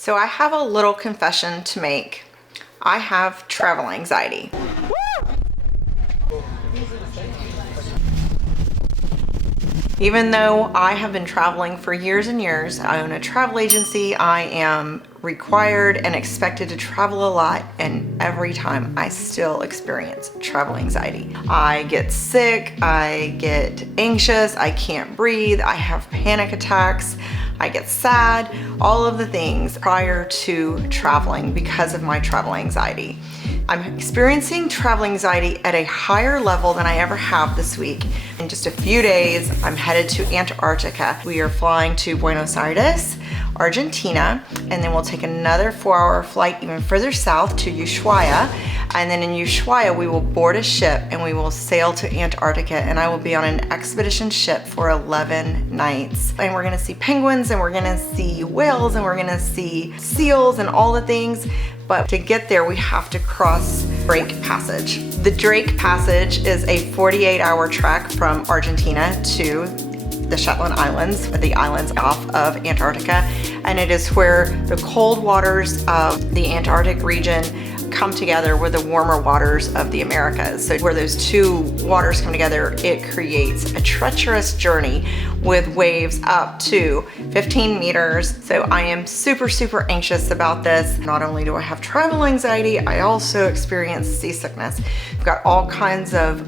So I have a little confession to make. I have travel anxiety. Even though I have been traveling for years and years, I own a travel agency, I am required and expected to travel a lot, and every time I still experience travel anxiety. I get sick, I get anxious, I can't breathe, I have panic attacks, I get sad, all of the things prior to traveling because of my travel anxiety. I'm experiencing travel anxiety at a higher level than I ever have this week. In just a few days, I'm headed to Antarctica. We are flying to Buenos Aires, Argentina, and then we'll take another 4-hour flight even further south to Ushuaia. And then in Ushuaia, we will board a ship and we will sail to Antarctica, and I will be on an expedition ship for 11 nights. And we're gonna see penguins, and we're gonna see whales, and we're gonna see seals and all the things. But to get there, we have to cross Drake Passage. The Drake Passage is a 48-hour trek from Argentina to the Shetland Islands, the islands off of Antarctica. And it is where the cold waters of the Antarctic region come together with the warmer waters of the Americas. So where those two waters come together, it creates a treacherous journey with waves up to 15 meters. So I am super, super anxious about this. Not only do I have travel anxiety, I also experience seasickness. I've got all kinds of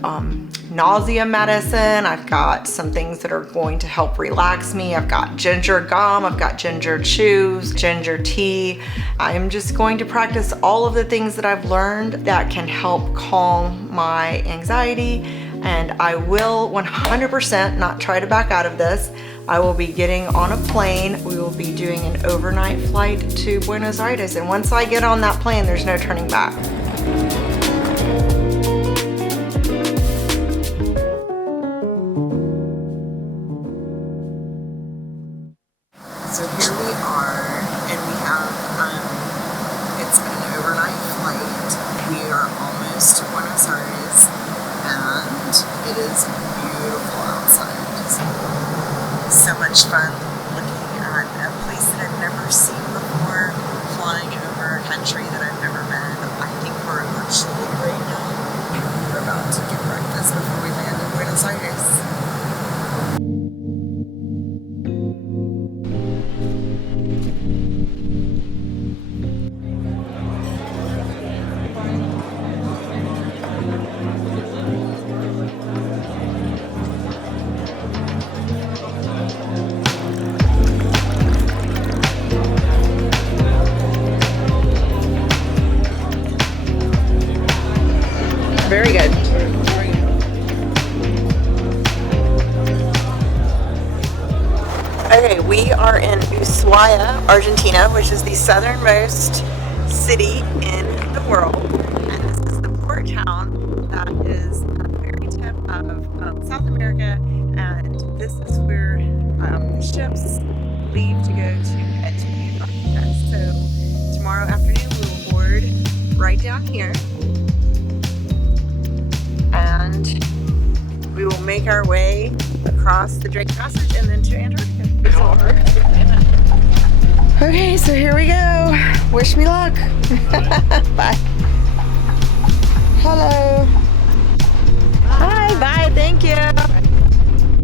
nausea medicine. I've got some things that are going to help relax me. I've got ginger gum, I've got ginger chews, ginger tea. I'm just going to practice all of the things that I've learned that can help calm my anxiety. And I will 100% not try to back out of this. I will be getting on a plane. We will be doing an overnight flight to Buenos Aires. And once I get on that plane, there's no turning back. So here we are, and we have, it's an overnight flight. We are almost to Buenos Aires, and it is beautiful outside. So much fun looking at a place that I've never seen before, flying over a country that I've never been. I think we're virtually right now. We're about to get breakfast before we land in Buenos Aires. Very good. Okay, we are in Ushuaia, Argentina, which is the southernmost city in the world. And this is the port town that is at the very tip of South America. And this is where the ships leave to go to head to Antarctica. So tomorrow afternoon we will board right down here. And we will make our way across the Drake Passage and then to Antarctica. Okay, so here we go. Wish me luck. Bye. Hello. Hi, bye, thank you.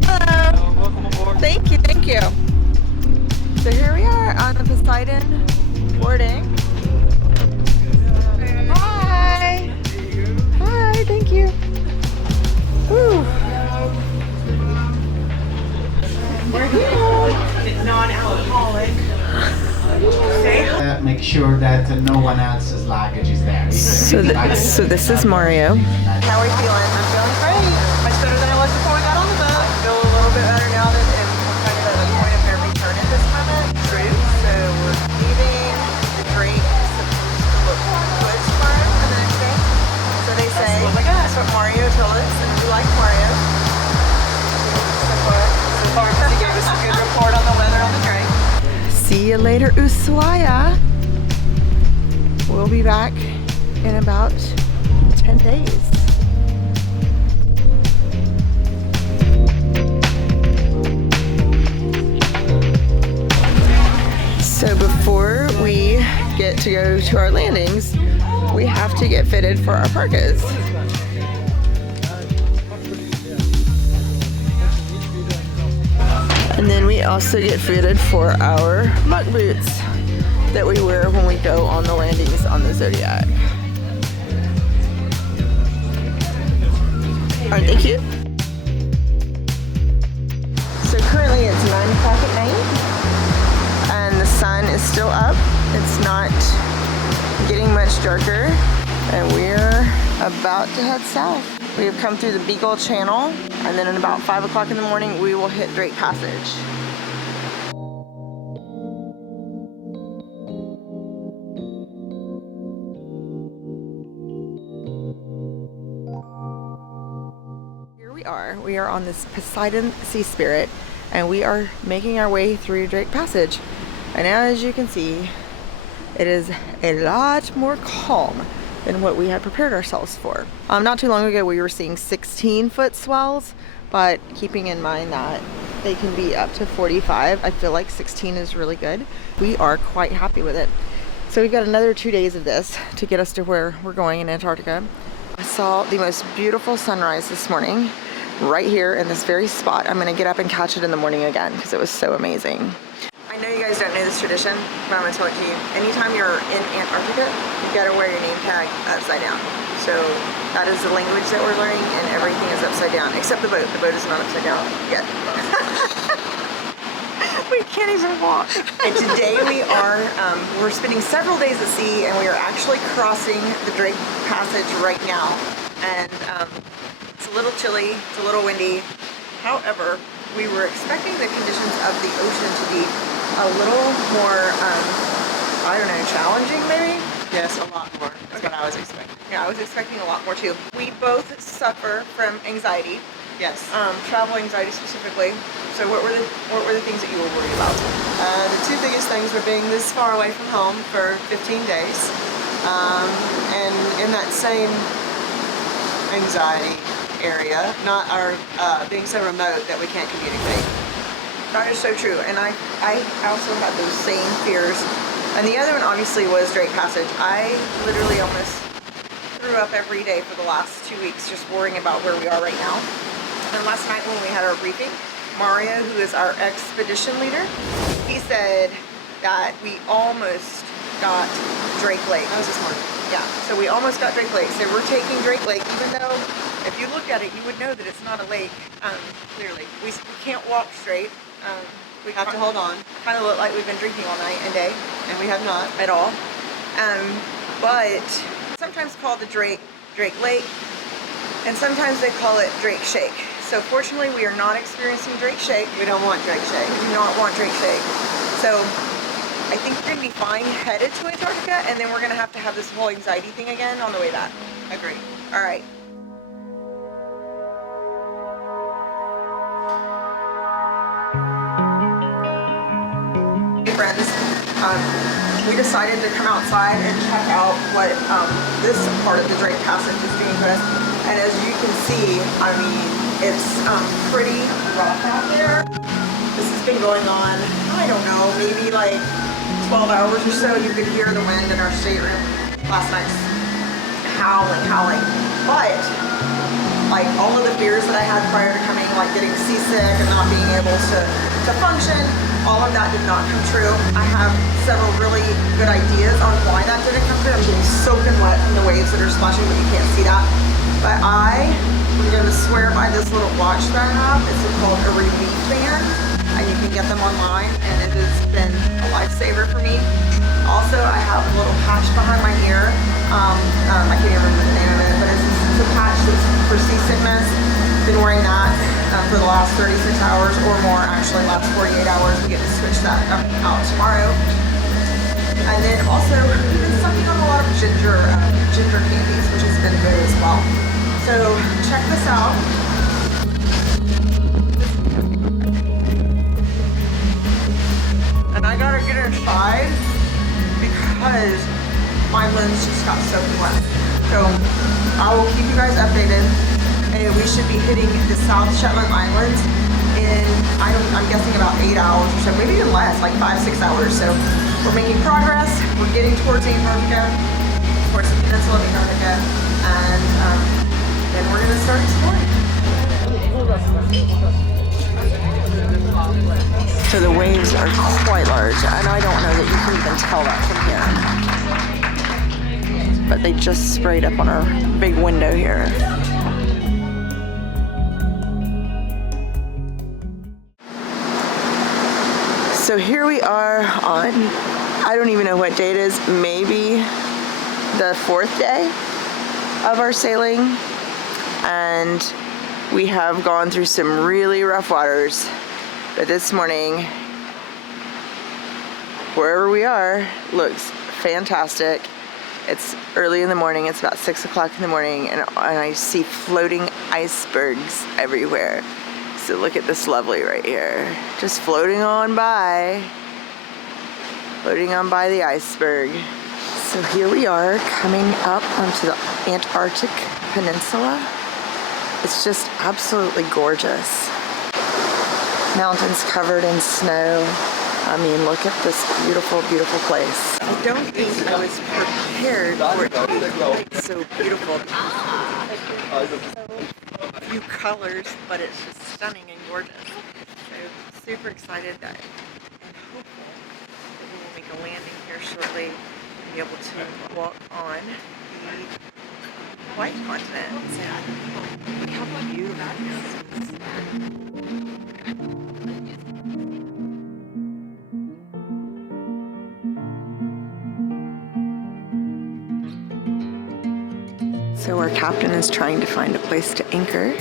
Hello. Welcome aboard. Thank you, thank you. So here we are on the Poseidon boarding. Hi. Hi, thank you. Woo. We're here. Non-alcoholic. Make sure that no one else's luggage is there. So this is Mario. How are you feeling? I'm feeling great. Much better than I was before we got on the boat. I feel a little bit better now that I'm kind of at the point of no return at this moment. True. So we're leaving. The drink is supposed to look good tomorrow for the next day. So they say. That's what Mario told us, and we like Mario. So far, he gave us a good report on the weather on the drink. See you later, Ushuaia. We'll be back in about 10 days. So before we get to go to our landings, we have to get fitted for our parkas. And then we also get fitted for our muck boots that we wear when we go on the landings on the Zodiac. Aren't they cute? So currently it's 9 o'clock at night and the sun is still up. It's not getting much darker and we're about to head south. We have come through the Beagle Channel and then at about 5 o'clock in the morning we will hit Drake Passage. We are on this Poseidon Sea Spirit and we are making our way through Drake Passage, and as you can see it is a lot more calm than what we had prepared ourselves for. Not too long ago we were seeing 16-foot swells, but keeping in mind that they can be up to 45, I feel like 16 is really good. We are quite happy with it. So we've got another 2 days of this to get us to where we're going in Antarctica. I saw the most beautiful sunrise this morning right here in this very spot. I'm gonna get up and catch it in the morning again because it was so amazing. I know you guys don't know this tradition, but I'm gonna tell it to you. Anytime you're in Antarctica, you gotta wear your name tag upside down. So that is the language that we're learning, and everything is upside down, except the boat. The boat is not upside down yet. We can't even walk. And today we are, we're spending several days at sea, and we are actually crossing the Drake Passage right now. And it's a little chilly, it's a little windy. However, we were expecting the conditions of the ocean to be a little more, I don't know, challenging maybe? Yes, a lot more. That's what I was expecting. Yeah, I was expecting a lot more too. We both suffer from anxiety. Yes. Travel anxiety specifically. So what were the things that you were worried about? The two biggest things were being this far away from home for 15 days. And in that same anxiety area, not our being so remote that we can't communicate. That is so true. And I also had those same fears. And the other one obviously was Drake Passage. I literally almost threw up every day for the last 2 weeks just worrying about where we are right now. And last night when we had our briefing, Mario, who is our expedition leader, he said that we almost got Drake Lake. That was this morning. Yeah, so we almost got Drake Lake. So we're taking Drake Lake, even though if you looked at it, you would know that it's not a lake, clearly. We can't walk straight. We have to hold on. Kind of look like we've been drinking all night and day. And we have not. At all. But sometimes called the Drake Lake, and sometimes they call it Drake Shake. So fortunately, we are not experiencing Drake Shake. We don't want Drake Shake. We do not want Drake Shake. So I think we're going to be fine headed to Antarctica, and then we're going to have this whole anxiety thing again on the way back. Agreed. All right. Hey friends, we decided to come outside and check out what this part of the Drake Passage is doing for us. And as you can see, I mean, it's pretty rough out there. This has been going on, I don't know, maybe like 12 hours or so. You could hear the wind in our stateroom last night howling. But like all of the fears that I had prior to coming, like getting seasick and not being able to function, all of that did not come true. I have several really good ideas on why that didn't come true. I'm getting soaking wet from the waves that are splashing, but you can't see that. But I'm going to swear by this little watch that I have. It's called a relief band, and you can get them online, and it has been a lifesaver for me. Also, I have a little patch behind my ear. I can't even remember the name of it, but it's a patch that's for seasickness. Been wearing that for the last 36 hours or more, actually last 48 hours. We get to switch that out tomorrow. And then also, we've been sucking on a lot of ginger candies, which has been good as well. So check this out. And I gotta get inside because my lens just got soaking wet. So I will keep you guys updated. And we should be hitting the South Shetland Islands in, I'm guessing about 8 hours or so, maybe even less, like 5-6 hours. So we're making progress. We're getting towards Antarctica, towards the peninsula of Antarctica, and then we're going to start exploring. So the waves are quite large, and I don't know that you can even tell that from here. But they just sprayed up on our big window here. So here we are on, I don't even know what day it is, maybe the 4th day of our sailing. And we have gone through some really rough waters. But this morning, wherever we are, looks fantastic. It's early in the morning, it's about 6 o'clock in the morning, and I see floating icebergs everywhere. So look at this lovely right here. Just floating on by the iceberg. So here we are coming up onto the Antarctic Peninsula. It's just absolutely gorgeous. Mountains covered in snow. I mean, look at this beautiful, beautiful place. I don't think I was prepared for it to be so beautiful. So few colors, but it's just stunning and gorgeous. So super excited that and hopeful that we will make a landing here shortly and be able to walk on the white continent. So look how beautiful this is. So our captain is trying to find a place to anchor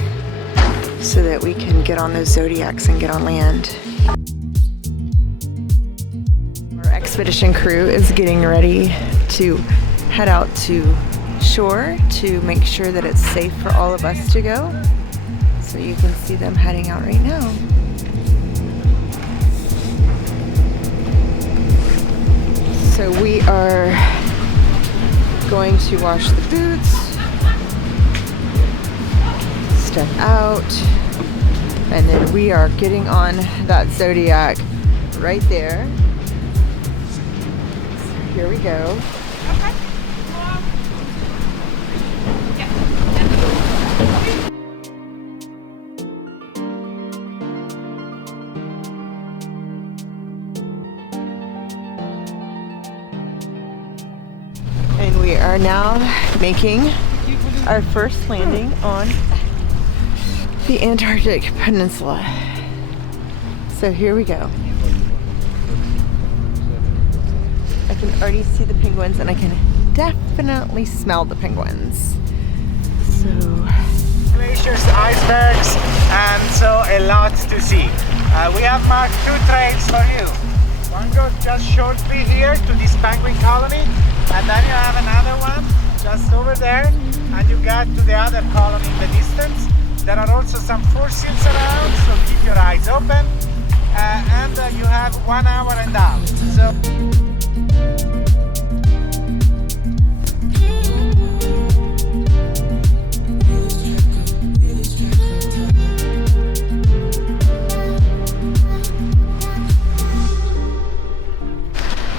so that we can get on those zodiacs and get on land. Our expedition crew is getting ready to head out to shore to make sure that it's safe for all of us to go. So you can see them heading out right now. So we are going to wash the boots, step out, and then we are getting on that zodiac right there. So here we go. And we are now making our first landing on the Antarctic Peninsula. So here we go. I can already see the penguins and I can definitely smell the penguins. So Glaciers, icebergs, and so a lot to see. We have marked 2 trails for you. One goes just shortly here to this penguin colony, and then you have another one just over there, and you get to the other colony in the distance. There are also some fossils around, so keep your eyes open. And you have 1 hour and out.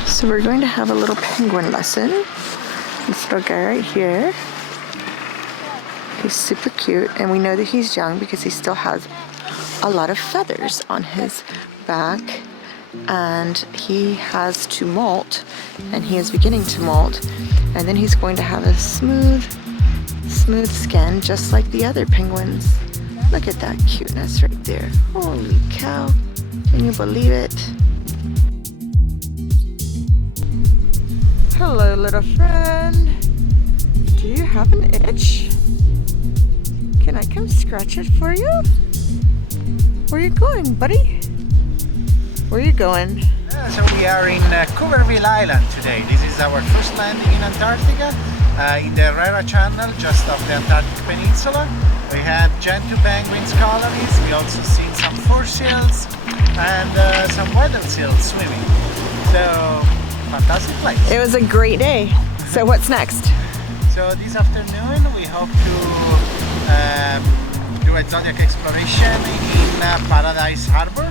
So we're going to have a little penguin lesson. This little guy right here. He's super cute, and we know that he's young because he still has a lot of feathers on his back, and he has to molt, and he is beginning to molt, and then he's going to have a smooth skin just like the other penguins. Look at that cuteness right there. Holy cow, can you believe it? Hello, little friend. Do you have an itch? Can I come scratch it for you? Where you going, buddy? Where you going? So we are in Cougarville Island today. This is our first landing in Antarctica, in the Herrera Channel, just off the Antarctic Peninsula. We have gentoo penguins colonies. We also seen some fossils and some weather seals swimming. So, fantastic place. It was a great day. So what's next? So this afternoon we hope to do a zodiac exploration in Paradise Harbor.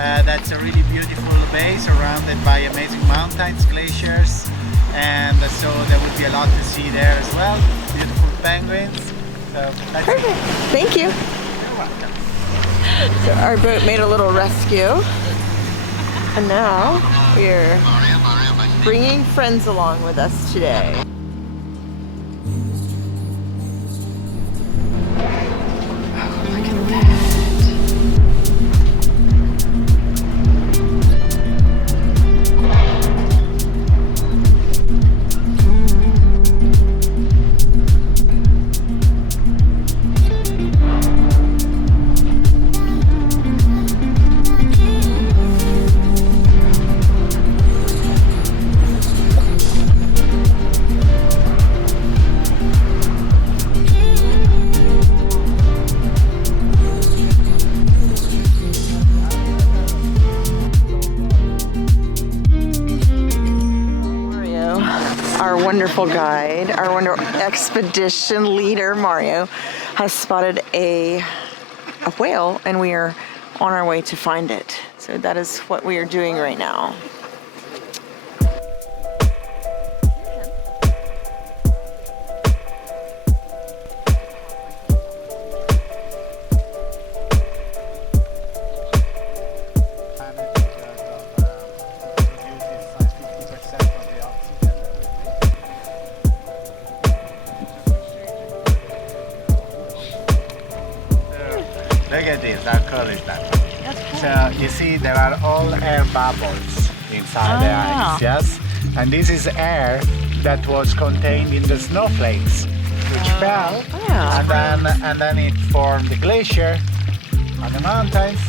That's a really beautiful bay surrounded by amazing mountains, glaciers, and so there will be a lot to see there as well. Beautiful penguins. So that's Perfect. Thank you. You're welcome. So our boat made a little rescue, and now we're bringing friends along with us today. Our wonderful guide, our wonderful expedition leader, Mario, has spotted a whale, and we are on our way to find it. So that is what we are doing right now. Look at this, how cool is that? So you see there are all air bubbles inside the ice, yes? And this is air that was contained in the snowflakes, which fell, and then it formed the glacier on the mountains,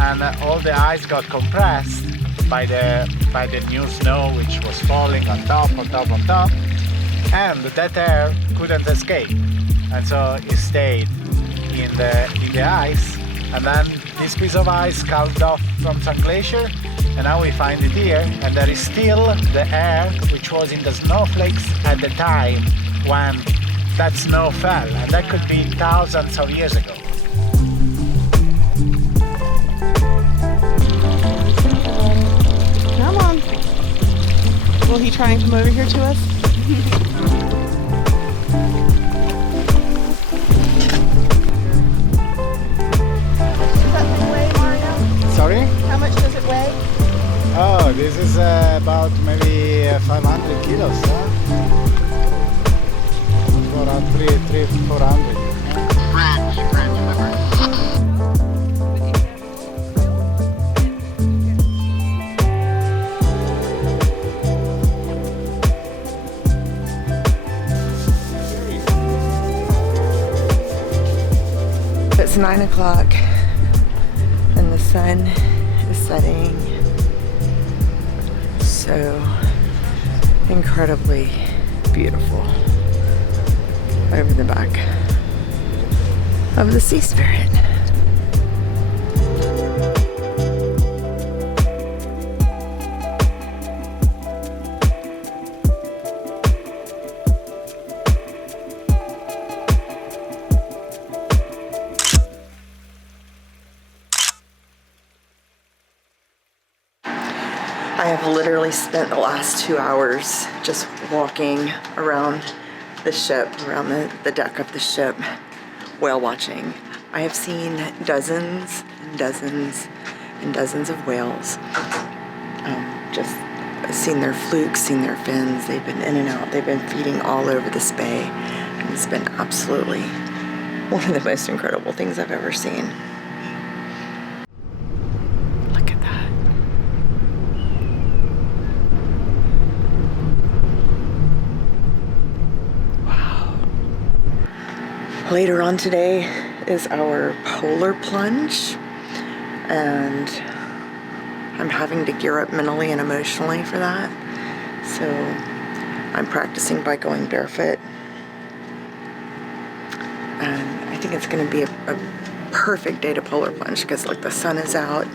and all the ice got compressed by the new snow which was falling on top, and that air couldn't escape, and so it stayed in the ice, and then this piece of ice calved off from some glacier, and now we find it here, and there is still the air which was in the snowflakes at the time when that snow fell, and that could be thousands of years ago. Come on. Will he try and come over here to us? Sorry? How much does it weigh? Oh, this is about maybe 500 kilos, huh? 400. It's 9 o'clock and the sun is setting. So incredibly beautiful over the back of the Sea Spirit. I have literally spent the last 2 hours just walking around the ship, around the deck of the ship, whale watching. I have seen dozens and dozens and dozens of whales. Just seen their flukes, seen their fins. They've been in and out. They've been feeding all over this bay. And it's been absolutely one of the most incredible things I've ever seen. Later on today is our polar plunge, and I'm having to gear up mentally and emotionally for that. So I'm practicing by going barefoot, and I think it's going to be a perfect day to polar plunge because like the sun is out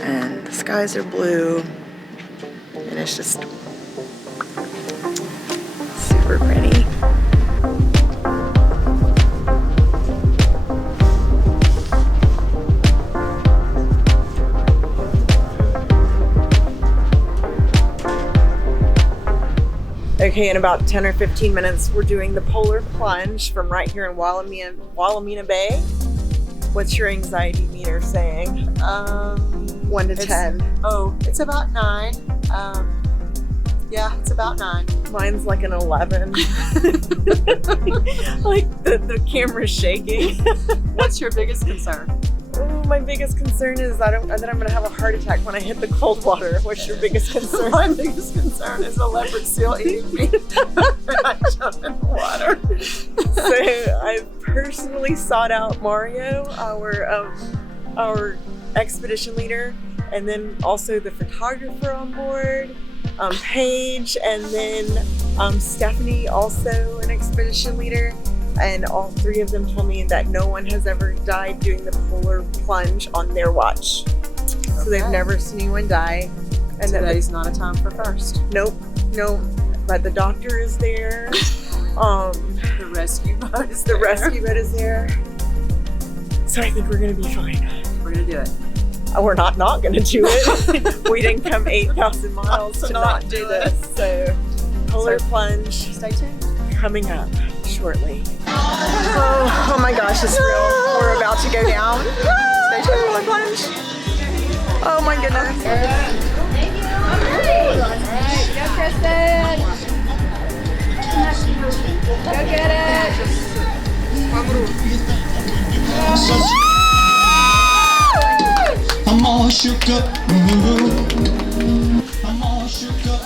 and the skies are blue and it's just super pretty. Okay, in about 10 or 15 minutes, we're doing the polar plunge from right here in Wilhelmina Bay. What's your anxiety meter saying? 1 to 10. Oh, it's about 9. Yeah, it's about 9. Mine's like an 11. Like the camera's shaking. What's your biggest concern? Oh, my biggest concern is that I'm going to have a heart attack when I hit the cold water. What's your biggest concern? My biggest concern is a leopard seal eating me when I jump in the water. So I personally sought out Mario, our expedition leader, and then also the photographer on board, Paige, and then Stephanie, also an expedition leader. And all 3 of them told me that no one has ever died doing the polar plunge on their watch. So they've never seen anyone die. And today's not a time for first. Nope. But the doctor is there. The rescue boat is there. The rescue boat is there. So I think we're gonna be fine. We're gonna do it. We're not gonna do it. We didn't come 8,000 miles to not do this. So polar plunge. Stay tuned. Coming up shortly. Oh my gosh, it's real. We're about to go down. Stay tuned, polar plunge. Oh my goodness. Go, Christen! Go get it! I'm all shook up. I'm all shook up.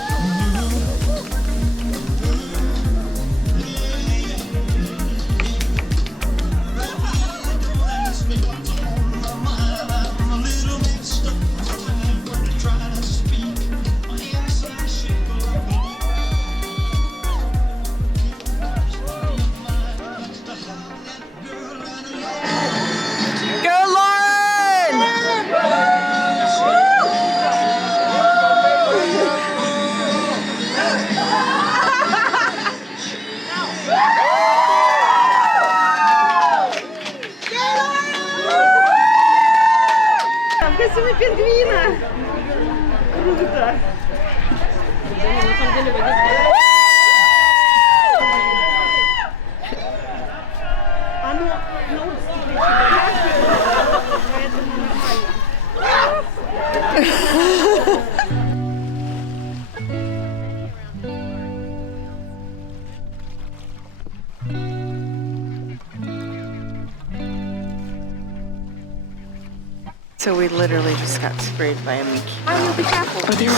So we literally just got sprayed by a Mickey. I will be careful. Oh, there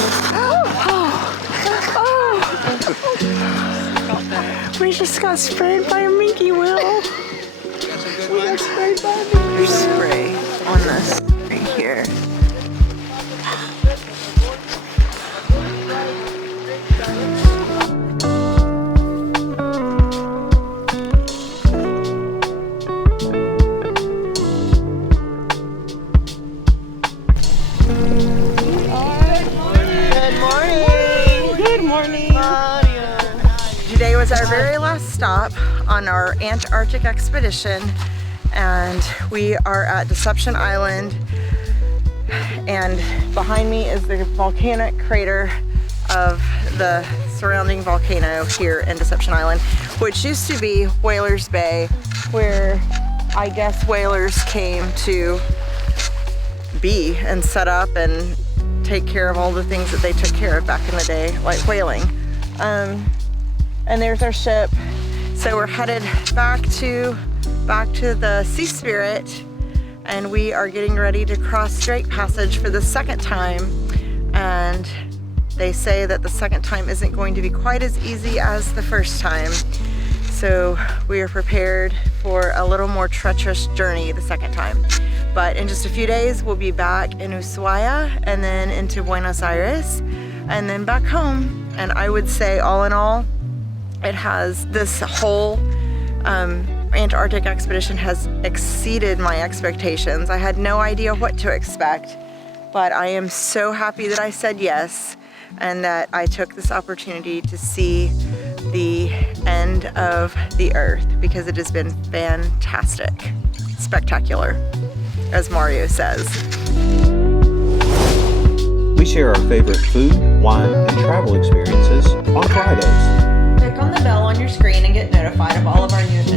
it is. We just got sprayed by a Mickey, Will. We got sprayed by a Mickey. There's spray on this right here. Today was our very last stop on our Antarctic expedition, and we are at Deception Island, and behind me is the volcanic crater of the surrounding volcano here in Deception Island, which used to be Whalers Bay, where I guess whalers came to be and set up and take care of all the things that they took care of back in the day, like whaling. And there's our ship. So we're headed back to the Sea Spirit, and we are getting ready to cross Drake Passage for the second time. And they say that the second time isn't going to be quite as easy as the first time. So we are prepared for a little more treacherous journey the second time. But in just a few days, we'll be back in Ushuaia and then into Buenos Aires and then back home. And I would say all in all, this whole Antarctic expedition has exceeded my expectations. I had no idea what to expect, but I am so happy that I said yes and that I took this opportunity to see the end of the Earth, because it has been fantastic, spectacular, as Mario says. We share our favorite food, wine, and travel experiences on Fridays. spite of all of our units